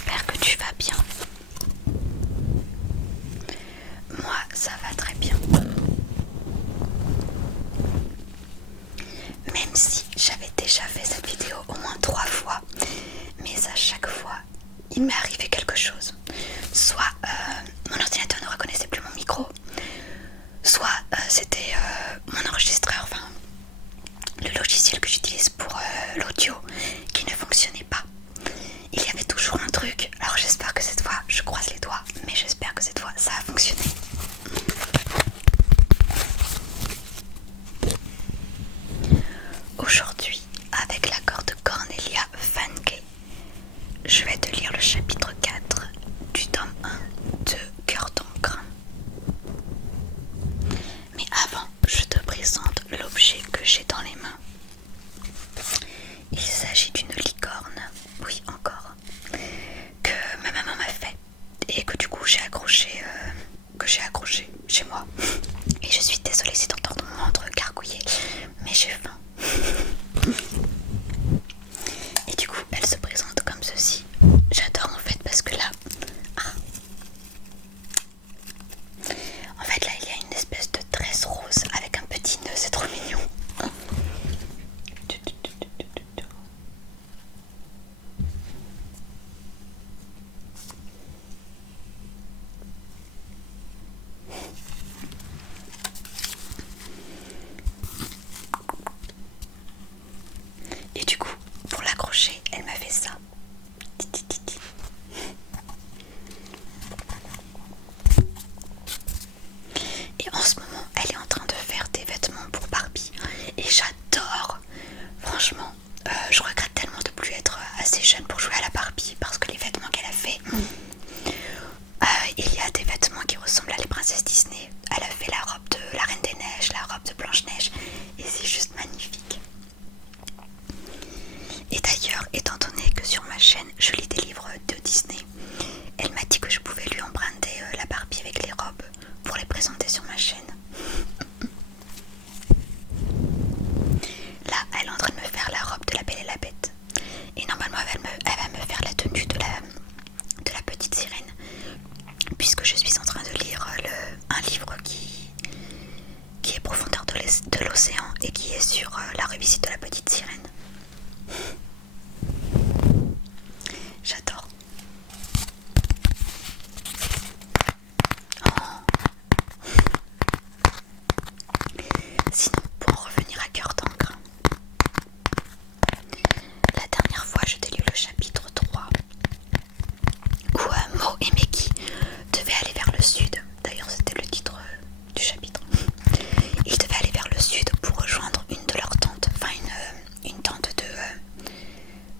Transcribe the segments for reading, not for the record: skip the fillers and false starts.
j'espère que tu vas bien. Moi, ça va très bien. Même si j'avais déjà fait cette vidéo au moins 3 fois, mais à chaque fois, il m'est arrivé quelque chose. Soit mon ordinateur ne reconnaissait plus mon micro, soit c'était mon enregistreur, enfin le logiciel que j'utilise pour l'audio qui ne fonctionnait pas. Il y avait toujours un truc, alors j'espère que cette fois, je croise les doigts, mais j'espère que cette fois ça a fonctionné. Aujourd'hui, avec l'accord de Cornelia Funke, je vais te lire le chapitre 4 du tome 1 de Cœur d'encre. Mais avant, je te présente l'objet que j'ai dans les mains. Il s'agit d'une licorne, oui encore, que ma maman m'a fait et que du coup j'ai accroché chez moi. Et je suis désolée si t'entends mon ventre gargouiller, mais j'ai faim. Et du coup elle se présente comme ceci. J'adore en fait parce que là, en fait là il y a une espèce de tresse rose avec un petit nœud, c'est trop mignon. Et du coup, pour l'accrocher, elle m'a fait ça. Et en ce moment, elle est en train de faire des vêtements pour Barbie. Et j'adore. Franchement, je regrette tellement de plus être assez jeune pour jouer à la Barbie. Parce que les vêtements qu'elle a fait, il y a des vêtements qui ressemblent à les princesses Disney. Elle a fait la robe de la Reine des Neiges, la robe de Blanche-Neige. Et c'est juste magnifique. Et d'ailleurs, étant donné que sur ma chaîne, je lis des livres de Disney, elle m'a dit que je pouvais lui emprunter la Barbie avec les robes pour les présenter sur ma chaîne. Là, elle est en train de me faire la robe de la Belle et la Bête. Et normalement, elle va me faire la tenue de la petite sirène. Puisque je suis en train de lire un livre qui est Profondeur de l'océan et qui est sur la revisite de la petite sirène. J'adore. Sinon, pour en revenir à Cœur d'encre, la dernière fois je t'ai lu le chapitre 3 où Mo et Meki devaient aller vers le sud. D'ailleurs c'était le titre du chapitre. Ils devaient aller vers le sud pour rejoindre une de leurs tantes, enfin une tante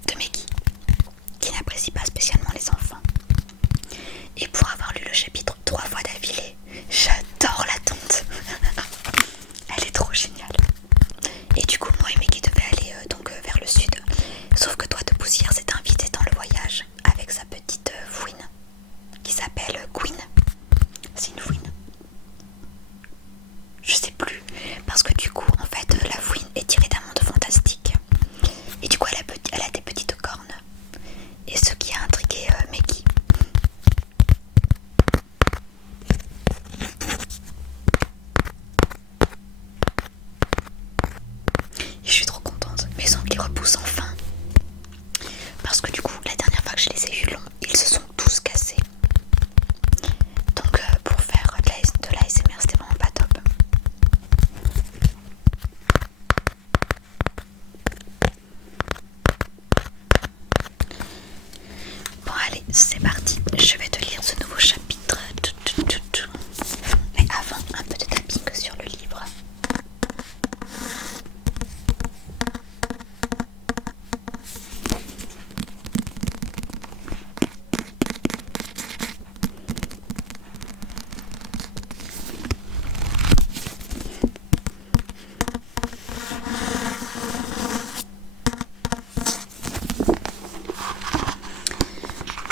de Meki qui n'apprécie pas spécialement les enfants. Et pour avoir lu le chapitre 3 fois d'affilée, j'adore la tante. Elle est trop géniale. Et du coup, moi et Meki devaient aller vers le sud. Sauf que Doigt de Poussière s'est invité dans le voyage avec sa petite fouine qui s'appelle Queen. C'est une fouine. Je sais plus. Parce que du coup, en fait, la fouine est tirée d'un monde fantastique. Et du coup, elle a des petites cornes. Et ce qui a intrigué Meki. Et je suis trop contente. Mes ongles les repoussent enfin. Parce que du coup, la dernière fois que je les ai eus longs, ils se sont tous cassés. Donc pour faire de l'ASMR, c'était vraiment pas top. Bon allez, c'est parti. Je vais te lire ce nouveau chapitre. Mais avant, un peu de tapping sur le livre.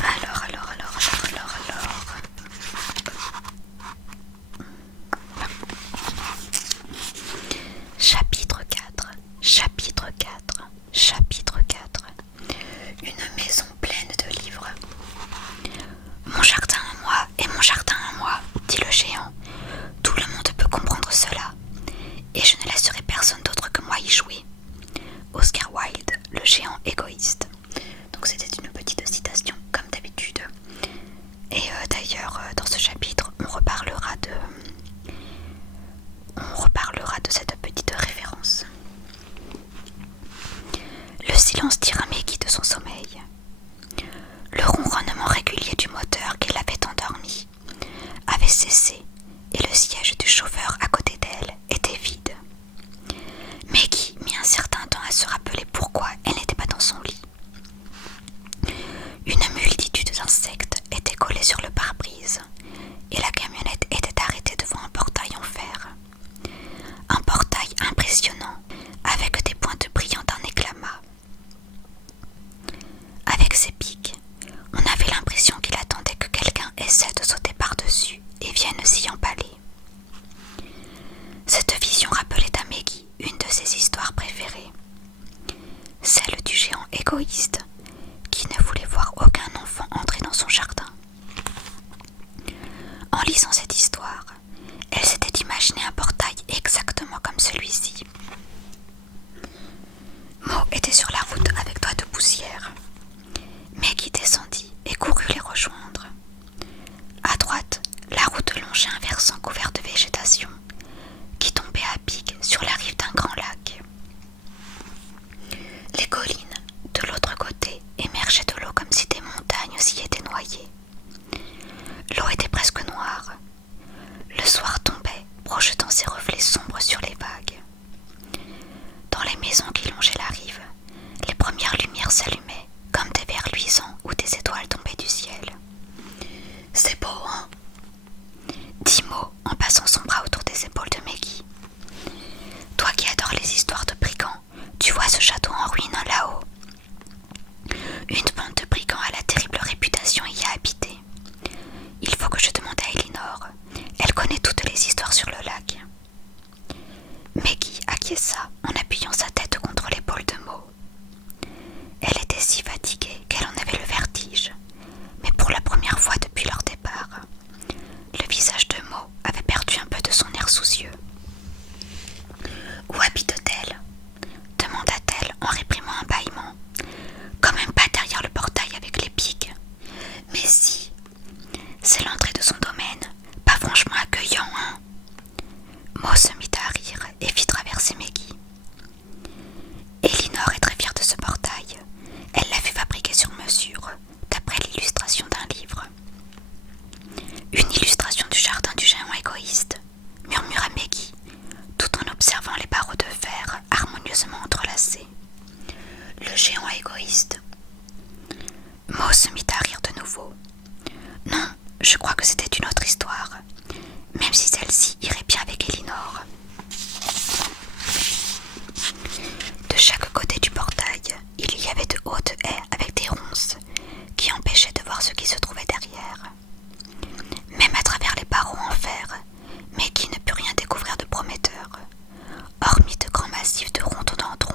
Alors, moteur qui l'avait endormie avait cessé et le siège du chauffeur à côté d'elle était vide. Maggie mit un certain temps à se rappeler pourquoi elle n'était pas dans son lit. Une multitude d'insectes étaient collés sur le pare-brise et la camionnette était arrêtée devant un portail en fer. Un portail impressionnant avec des pointes brillantes d'un éclat mat. Avec ses pics, on avait l'impression qu'il attendait que quelqu'un essaie de sauter par-dessus et vienne s'y empaler. Cette vision rappelait à Maggie une de ses histoires préférées, celle du géant égoïste qui ne voulait voir aucun enfant entrer dans son jardin. En lisant cette histoire, elle s'était imaginé un portail exactement comme celui-ci. Mo était sur la route avec doigts de poussière. Maggie descendit et courut les rejoindre. À droite, la route longeait un versant couvert de végétation qui tombait à pic sur la rive d'un grand lac. Les collines, de l'autre côté, émergeaient de l'eau comme si des montagnes s'y étaient noyées. L'eau était presque noire. Le soir tombait, projetant ses reflets sombres sur les vagues. Dans les maisons qui longeaient la rive, les premières lumières s'allumaient comme des vers luisants ou des étoiles tombées du ciel. « C'est beau, hein ?» dit Mo en passant son bras autour des épaules de Maggie. « Toi qui adores les histoires de brigands, tu vois ce château en ruine là-haut. Une bande de brigands à la terrible réputation y a habité. Il faut que je demande à Elinor. Elle connaît toutes les histoires sur le lac. » Maggie acquiesça en appuyant sa tête contre l'épaule de Mo. Elle était si fatiguée qu'elle en avait le vertige, mais pour la première fois depuis leur départ, le visage de Mo avait perdu un peu de son air soucieux. « Où habite-t-elle » demanda-t-elle en réprimant un bâillement. « Quand même pas derrière le portail avec les pics. »« Mais si, c'est l'entrée de son domaine, pas franchement accueillant, hein ?» Mo se mit à rire et fit traverser Maggie. Elinor est très fière de ce portail. Elle l'a fait fabriquer sur mesure, d'après l'illustration d'un livre. Une illustration du jardin du géant égoïste, murmura Maggie, tout en observant les barreaux de fer harmonieusement entrelacés. Le géant égoïste. Mo se mit à rire de nouveau. Non, je crois que c'était une autre histoire, même si celle-ci irait bien avec Elinor. De chaque côté du portail, il y avait de hautes haies avec des ronces qui empêchaient de voir ce qui se trouvait derrière. Même à travers les barreaux en fer, Maggie ne put rien découvrir de prometteur, hormis de grands massifs de rhododendrons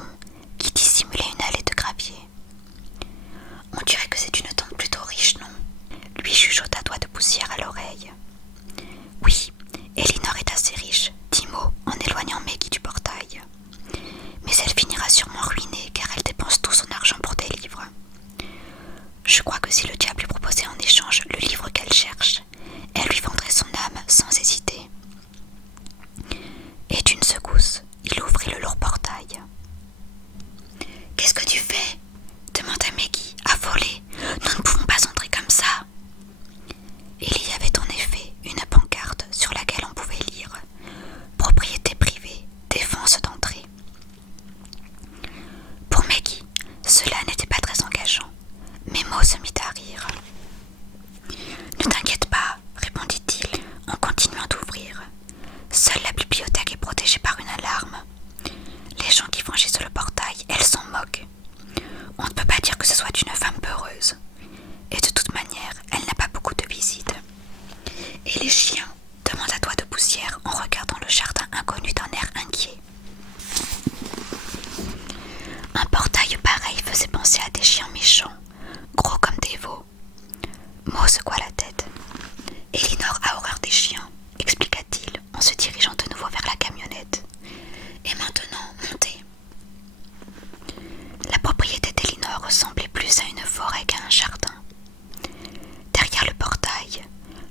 qui dissimulaient une allée de gravier. On dirait que c'est une tente plutôt riche, non ? Lui chuchota doigt de poussière à l'oreille. Oui, Elinor est assez riche, dit Mo en éloignant Maggie du portail. Mais elle finira sûrement ruinée car elle dépense tout son argent pour des livres. Je crois que si le diable lui proposait en échange le livre qu'elle cherche, elle lui vendrait son âme sans hésiter. Et d'une secousse, il ouvrit le lourd portail. « Qu'est-ce que tu fais ?» demanda Maggie, affolée. « Nous ne pouvons pas entrer comme ça. » Il y avait en effet une pancarte sur laquelle on pouvait lire « Propriété privée, défense d'entrée ». Pour Maggie, cela n'était pas très engageant, mais Mo se mit à rire. « Ne t'inquiète pas, répondit-il en continuant d'ouvrir. Seule la bibliothèque est protégée par une alarme. Les gens qui franchissent le portail, elles s'en moquent. On ne peut pas dire que ce soit une femme peureuse. Et de toute manière, elle n'a pas beaucoup de visites. »« Et les chiens ?» demanda Doigt de poussière en regardant le jardin inconnu d'un air inquiet. Un portail pareil faisait penser à des chiens méchants, gros comme des veaux. Mo secoua la tête. « Elinor a horreur des chiens, » expliqua-t-il en se dirigeant de nouveau vers la camionnette. « Et maintenant, montez. » La propriété d'Elinor ressemblait plus à une forêt qu'à un jardin. Derrière le portail,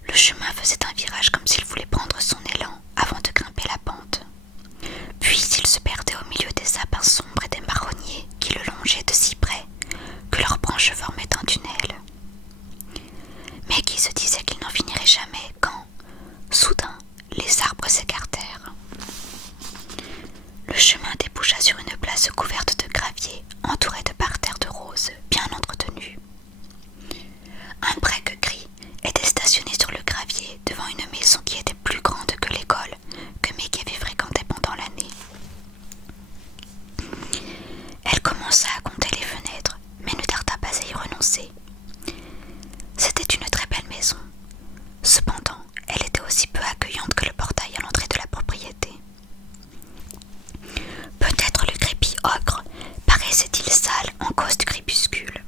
le chemin faisait un virage comme s'il voulait prendre son élan avant de grimper la pente. Puis il se perdait au milieu des sapins sombres et des marronniers qui le longeaient de si près que leurs branches formaient un tunnel. Maggie se disait qu'il n'en finirait jamais quand, soudain, les arbres s'écartèrent. Le chemin déboucha sur une place couverte de gravier, entourée de parterres de roses bien entretenus. Un break gris était stationné sur le gravier devant une maison qui était plus grande que l'école que Maggie avait fréquentée pendant l'année. Elle commença à compter les fenêtres, mais ne tarda pas à y renoncer. C'était une très belle maison. Cependant, elle était aussi peu accueillante que le portail à l'entrée de la propriété. Peut-être le crépi ogre paraissait-il sale en cause du crépuscule.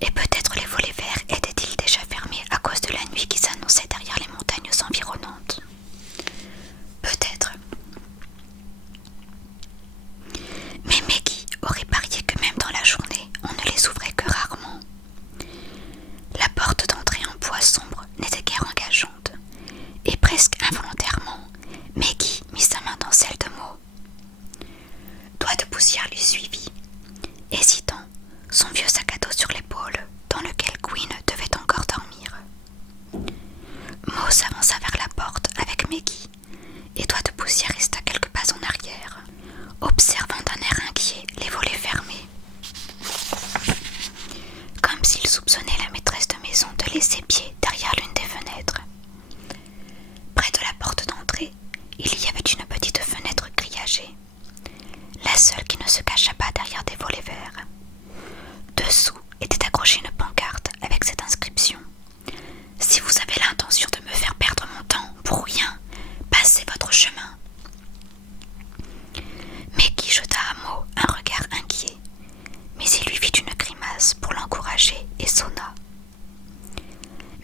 Et peut-être les volets verts étaient-ils déjà fermés à cause de la nuit qui s'annonçait derrière les montagnes environnantes. Peut-être. Mais Maggie aurait parié que même dans la journée, on ne les ouvrait que rarement. La porte d'entrée en bois sombre n'était guère engageante, et presque involontairement, Maggie mit sa main dans celle de Mo. Doigt de poussière lui suivit. Hésitant, son vieux sac à dos sur l'épaule, dans lequel Gwyn devait encore dormir. Mo s'avança vers la porte avec Maggie, et Doigt de poussière resta quelques pas en arrière, observant d'un air inquiet les volets fermés. Comme s'il soupçonnait la maîtresse de maison de laisser pied derrière l'une des fenêtres. Près de la porte d'entrée, il y avait une petite fenêtre grillagée, la seule qui ne se cachât pas derrière des volets verts. Dessous était accrochée une pancarte avec cette inscription: « Si vous avez l'intention de me faire perdre mon temps pour rien, passez votre chemin. » Maggie jeta à Mo un regard inquiet, mais il lui fit une grimace pour l'encourager et sonna.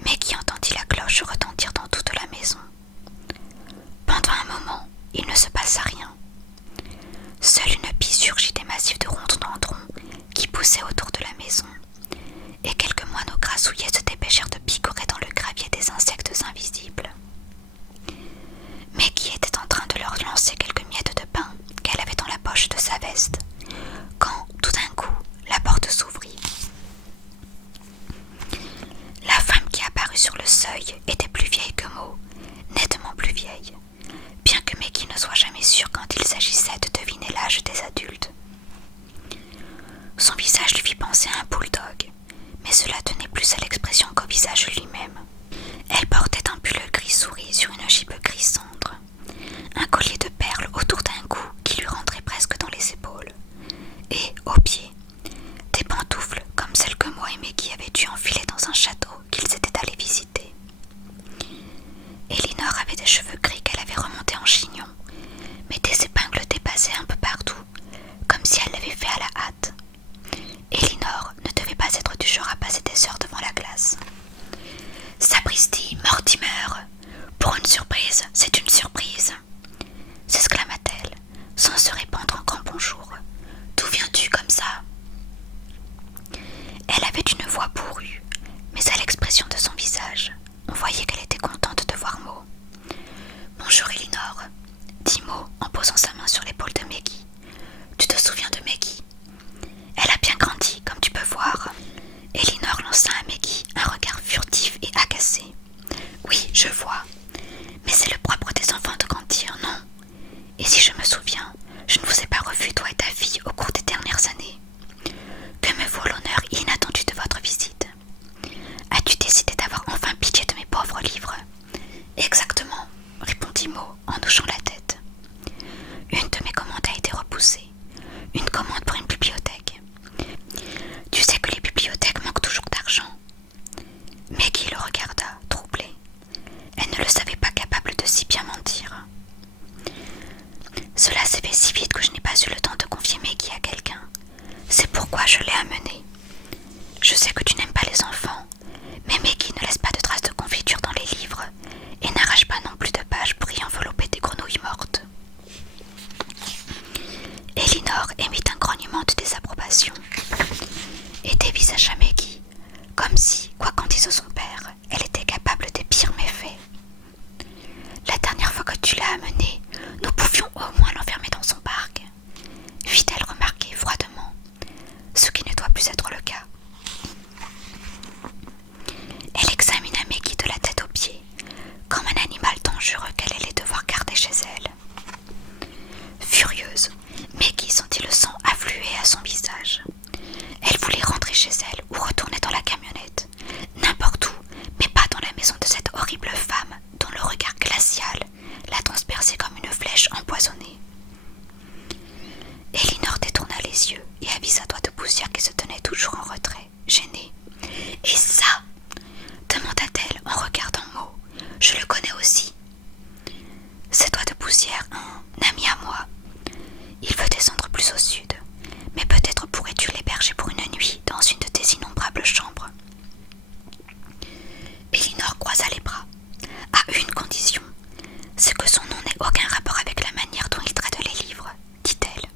Maggie entendit la cloche retentir dans toute la maison. Pendant un moment, il ne se passa rien. Seule une pie surgit des massifs de rhododendrons qui poussaient autour de la maison, et quelques moineaux grassouillés se dépêchèrent de picorer dans le gravier des insectes invisibles. Maggie était en train de leur lancer quelques miettes de pain qu'elle avait dans la poche de sa veste, quand, tout d'un coup, la porte s'ouvrit. La femme qui apparut sur le seuil était plus vieille que Mo, nettement plus vieille, bien que Maggie ne soit jamais sûre quand il s'agissait de deviner l'âge des adultes. Son visage lui fit penser à un bulldog, mais cela tenait plus à l'expression qu'au visage lui-même. Elle portait un pull gris souris sur une jupe gris cendre, un collier de perles autour d'un cou qui lui rentrait presque dans les épaules, et, aux pieds, des pantoufles comme celles que moi et Maggie avaient dû enfiler dans un château qu'ils étaient allés visiter. Elinor avait des cheveux gris qu'elle avait remontés en chignon, mais des épingles dépassaient un peu partout, comme si elle l'avait fait à la hâte. Elinor ne devait pas être du genre à passer des heures devant la glace. « Sapristi, Mortimer, pour une surprise, c'est une surprise !» s'exclama-t-elle, sans se répandre en grand bonjour. « D'où viens-tu comme ça ?» Elle avait une voix bourrue, mais à l'expression de son visage, on voyait qu'elle était contente de voir Mo. « Bonjour Elinor, » dit Mo en posant sa main sur l'épaule de Maggie. « Tu te souviens de Maggie ? Elle a bien grandi, comme tu peux voir. » Elinor lança à Maggie un regard furtif et agacé. « Oui, je vois. Mais c'est le propre des enfants de grandir, non ? Et si je me souviens, je ne vous ai pas revu, toi et ta fille, au cours des dernières années. Que me vaut l'honneur inattendu de votre visite ? As-tu décidé d'avoir enfin pitié de mes pauvres livres ? » ?»« Exactement, » répondit Mo en hochant la tête. « Une de mes commandes a été repoussée. Une commande pour une bibliothèque. Tu sais que les bibliothèques manquent toujours d'argent. » Maggie le regarda, troublée. Elle ne le savait pas capable de si bien mentir. « Cela s'est fait si vite que je n'ai pas eu le temps de confier Maggie à quelqu'un. C'est pourquoi je l'ai amenée. Je sais que tu n'aimes pas les enfants, mais Maggie ne laisse pas de traces de confiture dans les livres et n'arrache pas non plus de pages pour y envelopper des grenouilles mortes. » Elinor émit un grognement de désapprobation et dévisagea Maggie, comme si, quoi qu'en dise son père, elle était capable des pires méfaits. « La dernière fois que tu l'as amenée, nous pouvions au moins l'enfermer dans son parc, fit-elle remarquer froidement, ce qui ne doit croisa les bras. À une condition, c'est que son nom n'ait aucun rapport avec la manière dont il traite les livres, dit-elle.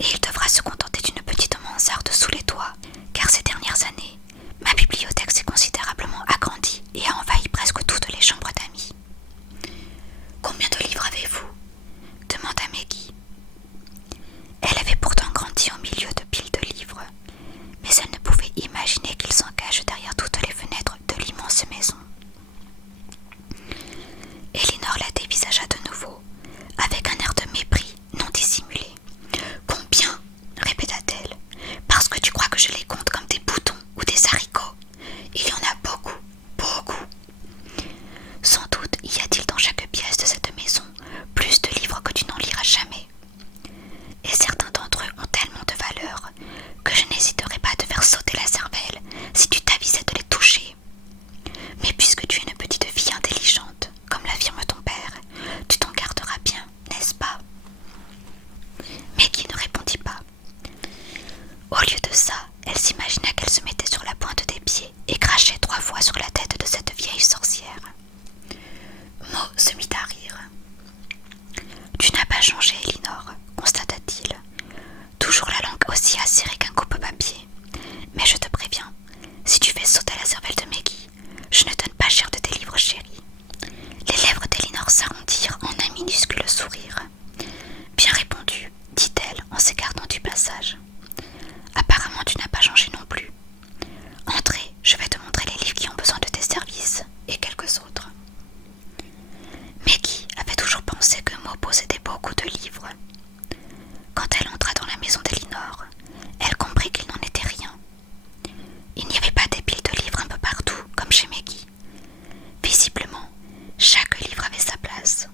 Et il devra se contenter d'une petite mansarde sous les toits, car ces dernières années, ma bibliothèque s'est considérablement agrandie et a envahi presque toutes les chambres d'amis. Combien de livres avez-vous ? Demanda Maggie. Elle avait pourtant grandi au milieu de piles de livres, mais elle ne pouvait imaginer qu'ils s'en cachent derrière toutes les fenêtres de l'immense maison. Elinor la dévisagea de nouveau, avec un air de mépris non dissimulé. « Combien ?» répéta-t-elle. « Parce que tu crois que je les compte comme des boutons ou des haricots. Il y en a beaucoup, beaucoup. Sans doute y a-t-il dans chaque pièce de cette maison plus de livres que tu n'en liras jamais. Et certains d'entre eux ont tellement de valeur que je n'hésiterai pas à te faire sauter la cervelle si tu t'avisais de les toucher. Mais puisque tu es une petite fille intelligente, comme l'affirme ton père, tu t'en garderas bien, n'est-ce pas ?» Maggie ne répondit pas. Au lieu de ça, elle s'imagina qu'elle se mettait sur la pointe des pieds et crachait 3 fois sur la tête de cette vieille sorcière. Mo se mit à rire. « Tu n'as pas changé, Elinor, constata-t-il. Toujours la langue aussi acérée qu'un coupe-papier. Mais je te préviens, si tu fais sauter la cervelle de Maggie, je ne donne pas cher de tes livres chéris. » Les lèvres d'Elinor s'arrondirent en un minuscule sourire. « Bien répondu, dit-elle en s'écartant du passage. Apparemment tu n'as pas changé non plus. Entrez, je vais te montrer les livres qui ont besoin de tes services, et quelques autres. » Maggie avait toujours pensé que Mo possédait beaucoup de livres. Quand elle entra dans la maison d'Elinor, elle comprit qu'il n'en était rien. Il n'y avait pas des piles de livres un peu partout, comme chez Maggie. Visiblement, chaque livre avait sa place.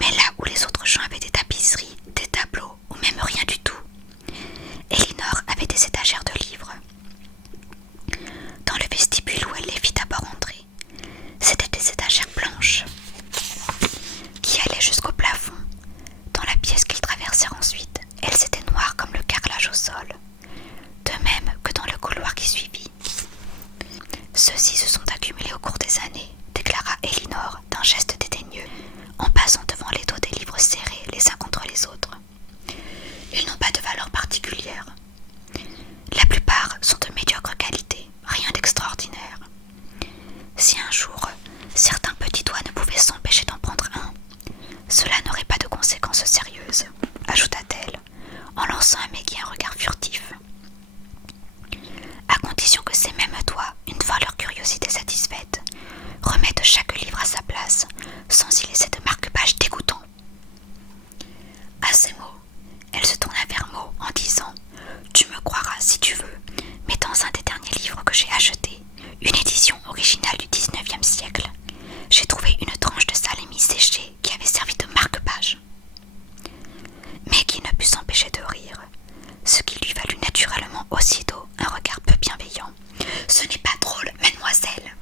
Mais là où les autres gens avaient des tapisseries, des tableaux ou même rien du tout, Elinor avait des étagères de livres. Dans le vestibule où elle les fit d'abord entrer, c'étaient des étagères blanches qui allaient jusqu'au plafond. Dans la pièce qu'ils traversèrent ensuite, elles étaient noires comme le carrelage au sol, de même que dans le couloir qui suivit. Ceux-ci se sont accumulés au cours des années, déclara Elinor d'un geste dédaigneux, en passant devant les dos des livres serrés les uns contre les autres. Ils n'ont pas de valeur particulière. La plupart sont de médiocre qualité, rien d'extraordinaire. Si un jour, certains petits doigts ne pouvaient s'empêcher d'en prendre un, cela n'aurait pas de conséquences sérieuses, ajouta-t-elle, en lançant à Maggie un regard furtif. À condition que ces mêmes doigts, une fois leur curiosité satisfaite, remettent chaque livre à sa place, sans y laisser de marque-page dégoûtant. À ces mots, elle se tourna vers Mo en disant « Tu me croiras si tu veux, mais dans un des derniers livres que j'ai acheté, une édition originale du 19e siècle, j'ai trouvé une tranche de salémy séchée qui avait servi de marque-page. » Maggie ne put s'empêcher de rire, ce qui lui valut naturellement aussitôt un regard peu bienveillant. « Ce n'est pas drôle, mademoiselle !»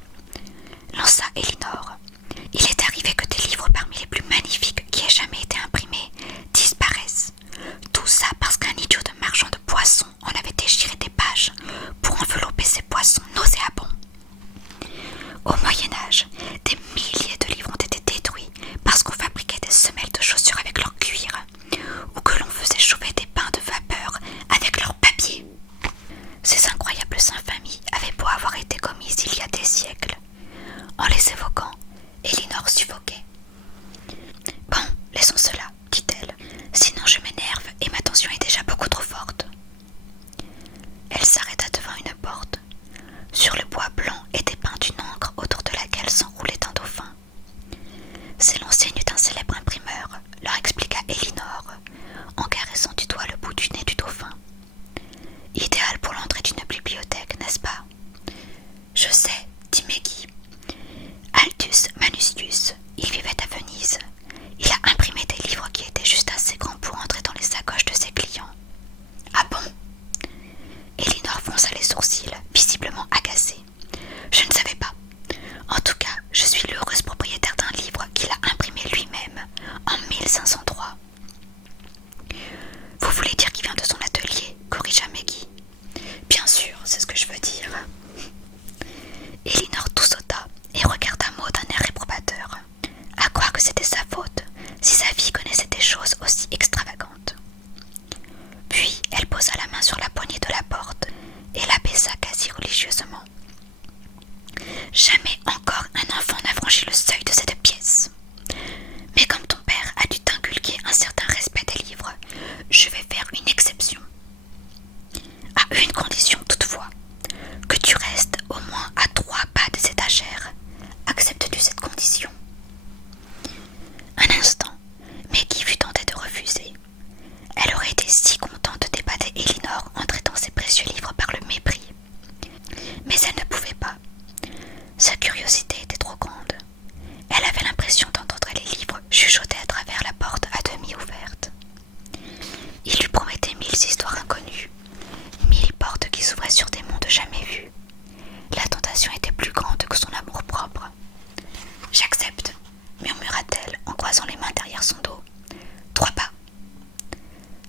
lança Elinor. « Il est arrivé que des livres parmi les plus magnifiques qui aient jamais été imprimés disparaissent. Tout ça parce qu'un idiot de marchand de poissons en avait déchiré des pages pour envelopper ces poissons nauséabonds. Au Moyen-Âge, des milliers de livres ont été détruits parce qu'on fabriquait des semelles de chaussures avec leur cuir ou que l'on faisait chauffer des bains de vapeur avec leur papier. Ces incroyables infamies avaient beau avoir été commises il y a des siècles. En les évoquant, Elinor suffoquait. « Bon, laissons cela, dit-elle, sinon je m'énerve et ma tension est déjà beaucoup trop forte. » Elle s'arrêta devant une porte. Sur le bois blanc était peinte une encre autour de laquelle s'enroulait un dauphin. « C'est l'enseigne d'un célèbre imprimeur, » leur expliqua Elinor, en caressant du doigt le bout du nez du dauphin. « Idéal pour l'entrée d'une bibliothèque, n'est-ce pas ?»« Je sais, » dit Maggie. « Aldus Manutius, il vivait à Venise. Il a imprimé des livres qui étaient juste assez grands pour entrer dans les sacoches de ses clients. »« Ah bon ?» Elinor fronça les sourcils, visiblement agacée. « Je ne savais pas. En tout cas, je suis l'heureuse propriétaire d'un livre qu'il a imprimé lui-même en 1503. »« Vous voulez dire qu'il vient de son atelier ?» corrigea Maggie. « Bien sûr, c'est ce que je veux dire. » Elinor toussota et Jamais encore un enfant n'a franchi le seuil de cette pièce. Mais comme ton père a dû t'inculquer un certain respect des livres, je vais faire une exception. À une condition toutefois, que tu restes au moins à 3 pas des étagères. Acceptes-tu cette condition? Un instant, Maggie fut tentée de refuser. Elle aurait été si contente d'épater Elinor en traitant ses précieux livres par le mépris. Mais elle ne pouvait pas. Sa curiosité était trop grande. Elle avait l'impression d'entendre les livres chuchoter à travers la porte à demi ouverte. Il lui promettait 1000 histoires inconnues, 1000 portes qui s'ouvraient sur des mondes jamais vus. La tentation était plus grande que son amour-propre. « J'accepte, » murmura-t-elle en croisant les mains derrière son dos. « 3 pas. »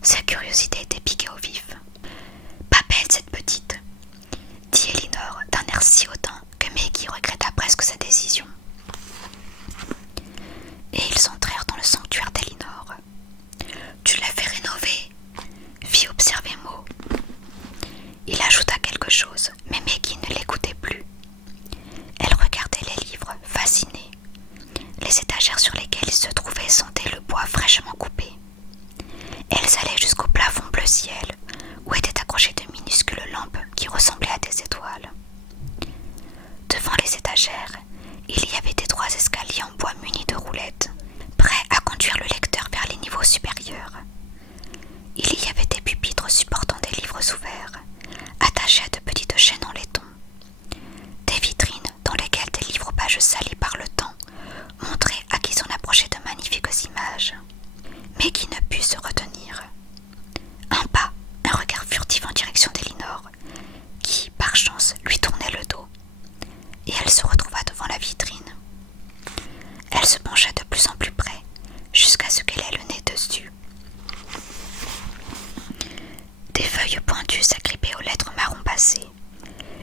Sa curiosité était piquée au vif. « Pas belle cette petite, » dit Elinor d'un air si hautain que Maggie regretta presque sa décision. Et ils entrèrent dans le sanctuaire d'Elinor. « Tu l'as fait rénover » fit observer Mo. Il ajouta quelque chose, mais Maggie ne l'écoutait plus. Elle regardait les livres, fascinée. Les étagères sur lesquelles ils se trouvaient sentaient le bois fraîchement coupé. Elles allaient jusqu'au plafond bleu ciel, où étaient accrochées de minuscules lampes qui ressemblaient à des étoiles. Devant les étagères, il y avait d'étroits escaliers en bois munis de roulettes, prêts à conduire le lecteur vers les niveaux supérieurs. Il y avait des pupitres supportant des livres ouverts, attachés à de petites chaînes en laiton. Des vitrines dans lesquelles des livres aux pages salies par le temps montraient à qui s'en approchait de magnifiques images. Mais qui ne put se retenir. Un pas, un regard furtif en direction d'Elinor, qui, par chance, lui tournait le dos, et elle se retrouva devant la vitrine. Elle se pencha de plus en plus près, jusqu'à ce qu'elle ait le nez dessus. Des feuilles pointues s'agrippaient aux lettres marron passées.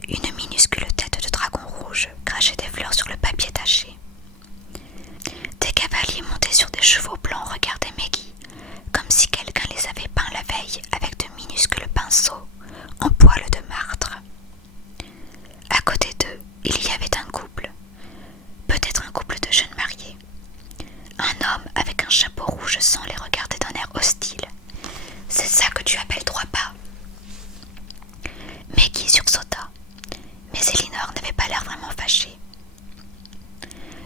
Une minuscule tête de dragon rouge crachait des fleurs sur le papier taché. Des cavaliers montés sur des chevaux blancs regardaient Maggie, comme si quelqu'un les avait peints la veille avec de minuscules pinceaux en poils de martre. À côté d'eux, il y avait un couple, peut-être un couple de jeunes mariés. Un homme avec un chapeau rouge sang les regardait d'un air hostile. « C'est ça que tu appelles 3 pas ?» Maggie sursauta, mais Elinor n'avait pas l'air vraiment fâchée.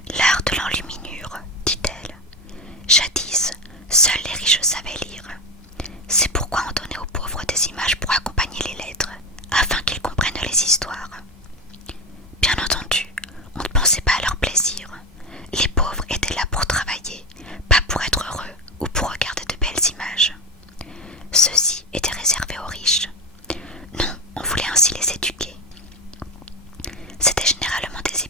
« L'art de l'enluminure, dit-elle. Jadis, seuls les riches savaient lire. C'est pourquoi on donnait aux pauvres des images pour accompagner les lettres, afin qu'ils comprennent les histoires. Bien entendu, on ne pensait pas à leur plaisir. Les pauvres étaient là pour travailler, pas pour être heureux ou pour regarder de belles images. Ceci était réservé aux riches. Non, on voulait ainsi les éduquer. C'était généralement des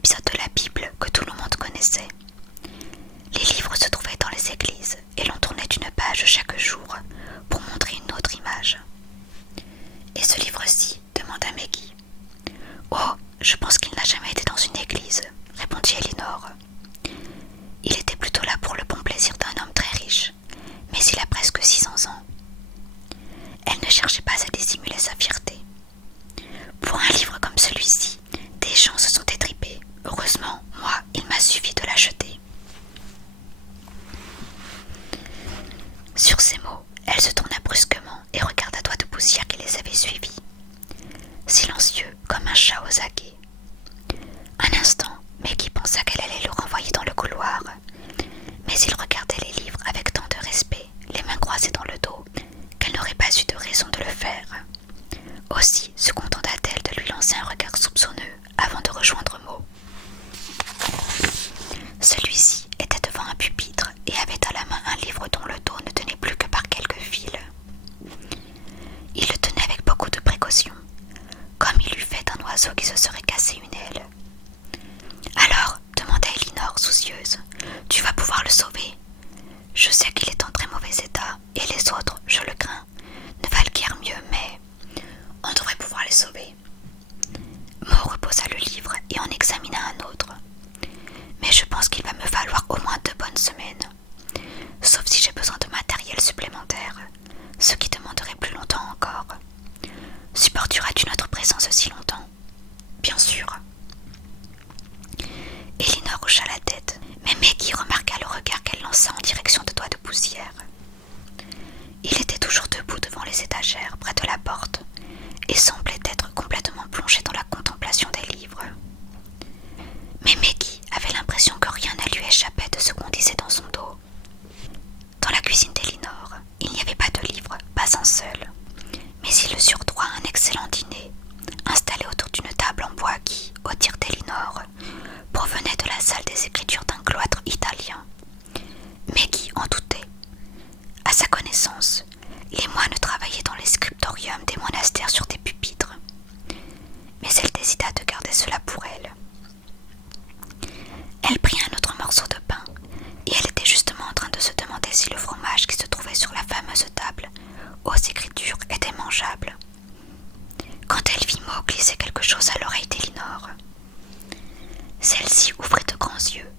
Celle-ci ouvrit de grands yeux,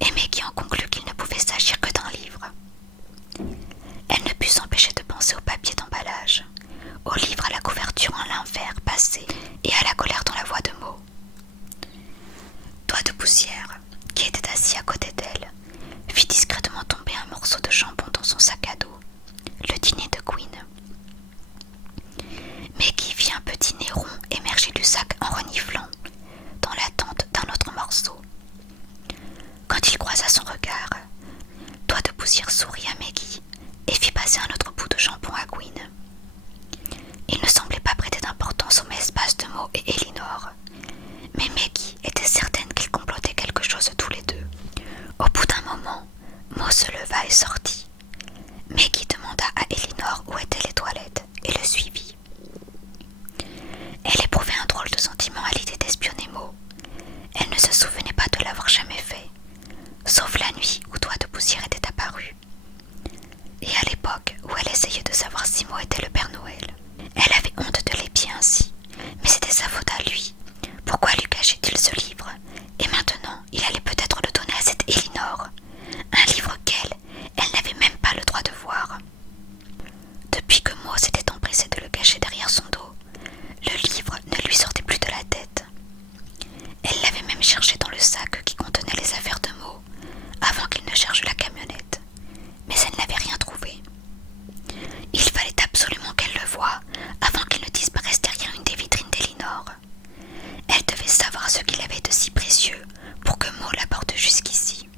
et Maggie en conclut qu'il ne pouvait s'agir que d'un livre. Elle ne put s'empêcher de penser au papier d'emballage, au livre à la couverture en lin vert passé et à la colère dans la voix de Mo. Doigt de Poussière, qui était assis à côté d'elle, fit discrètement tomber un morceau de jambon dans son sac à dos, le dîner de Queen. Maggie vit un petit nez rond émerger du sac en reniflant, dans l'attente d'un autre morceau. Quand il croisa son regard, Doigt de Poussière sourit à Maggie et fit passer un autre bout de jambon à Queen. Il ne semblait pas prêter d'importance aux messes de Mo et Elinor, mais Maggie était certaine qu'ils complotaient quelque chose tous les deux. Au bout d'un moment, Mo se leva et sortit. Maggie demanda à Elinor où étaient les toilettes et le suivit. Elle éprouvait un drôle de sentiment à l'idée d'espionner Mo. Elle ne se souvenait pas de l'avoir jamais fait, sauf la nuit où Doigt de Poussière était apparu, et à l'époque où elle essayait de savoir si Mo était le Père Noël. Elle avait honte de l'épier ainsi, mais c'était sa faute à lui. Pourquoi lui cachait-il ce livre? Et maintenant, il allait peut-être le donner à cette Elinor, un livre elle n'avait même pas le droit de voir. Depuis que Mo s'était empressé de le cacher derrière son dos, le livre ne lui sortait plus de la tête. Elle l'avait même cherché dans le sac qui contenait les affaires de Mo, avant qu'il ne cherche la camionnette, mais elle n'avait rien trouvé. Il fallait absolument qu'elle le voie, avant qu'il ne disparaisse derrière une des vitrines d'Elinor. Elle devait savoir ce qu'il avait de si précieux pour que Mo l'apporte jusqu'ici.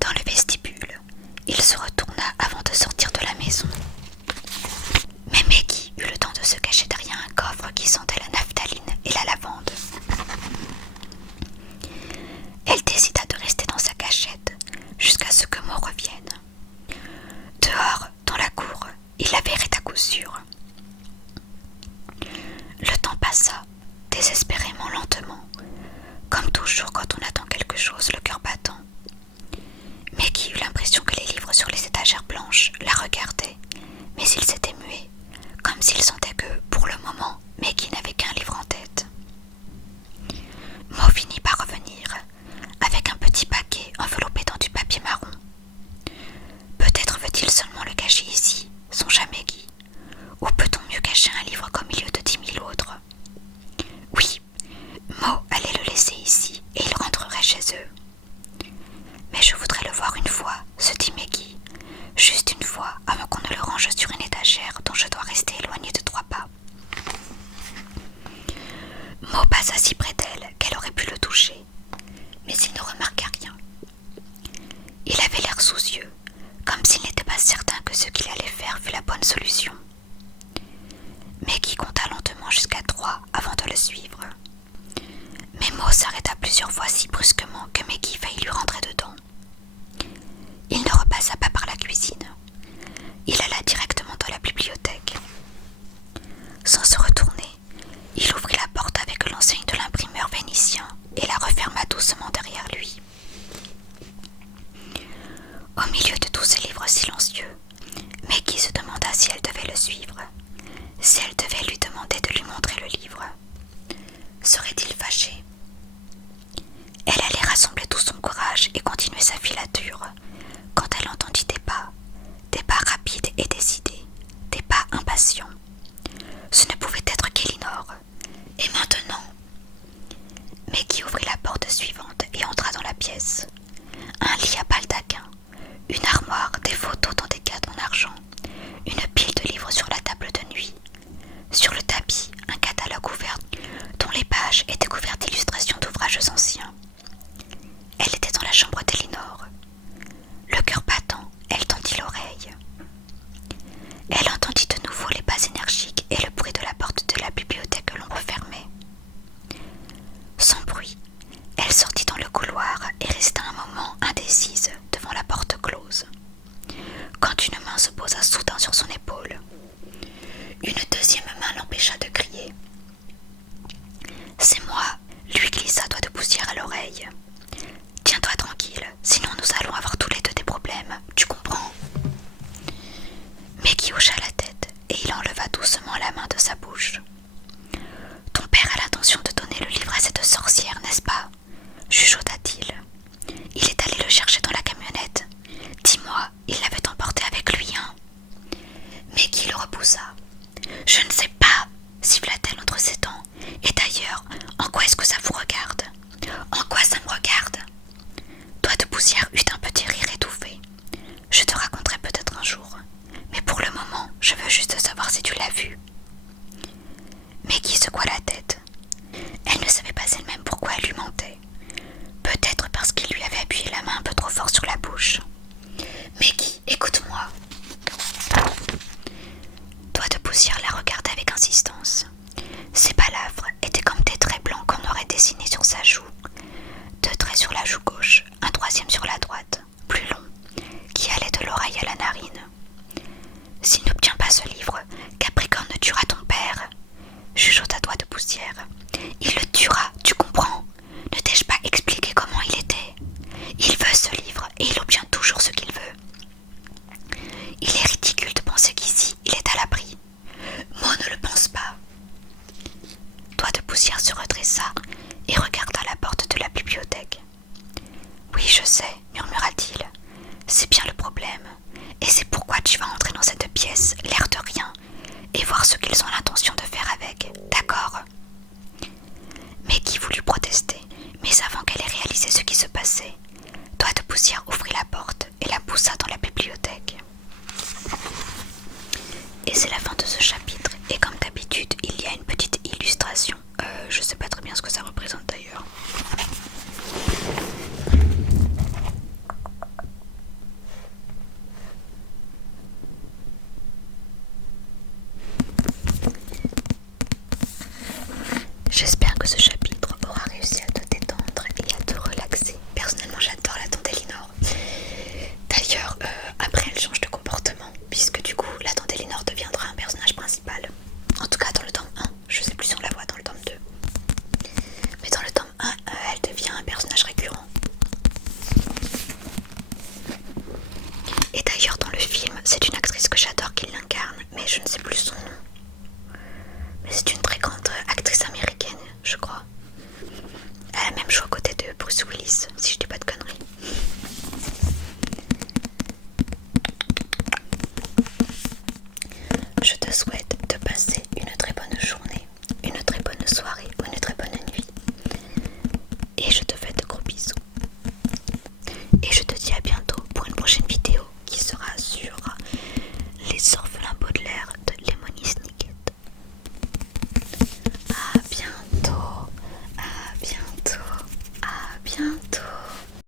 Dans le vestibule, il se retourna avant de sortir de la maison. Mais Maggie eut le temps de se cacher derrière un coffre qui sentait la naphtaline et la lavande. Elle décida de rester dans sa cachette jusqu'à ce que Mo revienne. Dehors, dans la cour, il la verrait à coup sûr. Le temps passa, désespérément lentement, comme toujours quand on attend quelque chose, le cœur battant. Maggie eut l'impression que les livres sur les étagères blanches la regardaient, mais ils s'étaient muets, comme s'ils sentaient que, pour le moment, Maggie n'avait qu'un livre en tête. Mo finit par revenir, avec un petit paquet enveloppé dans du papier marron. Peut-être veut-il seulement le cacher ici, songea Maggie. Ou peut-on mieux cacher un livre qu'au milieu de 10 000 autres? Oui, Mo allait le laisser ici et il rentrerait chez eux. Mais je voudrais le voir une fois, se dit Maggie, juste une fois avant qu'on ne le range sur une étagère dont je dois rester éloignée de 3 pas. Mo passa si près d'elle qu'elle aurait pu le toucher, mais il ne remarqua rien. Il avait l'air soucieux, comme s'il n'était pas certain que ce qu'il allait faire fût la bonne solution. Maggie compta lentement jusqu'à 3 avant de le suivre. Mais Mo s'arrêta plusieurs fois si brusquement que Maggie faillit lui rendre